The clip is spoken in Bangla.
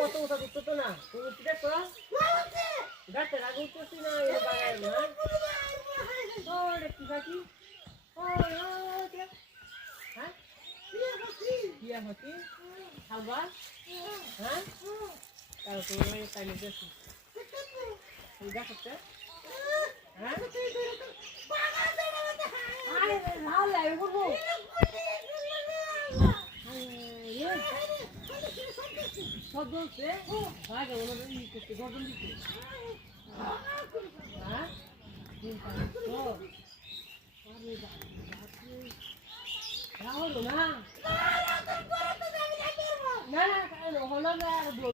কত উঠা দিত তো না তুমি উঠতে দেখো গাছে রাখু করছি না এই বাগায় না ও দেখি বাকি ও হ্যাঁ বিয়া হতি হালবা হ্যাঁ তাহলে তুমি তাইলে দেখো এই দেখতে হ্যাঁ আরে লাল লাগে করবো সদন সে ভাগে ওরা ই করতে গর্দন দিতে হ্যাঁ আরে বাপরে রাহুল না না না হলো না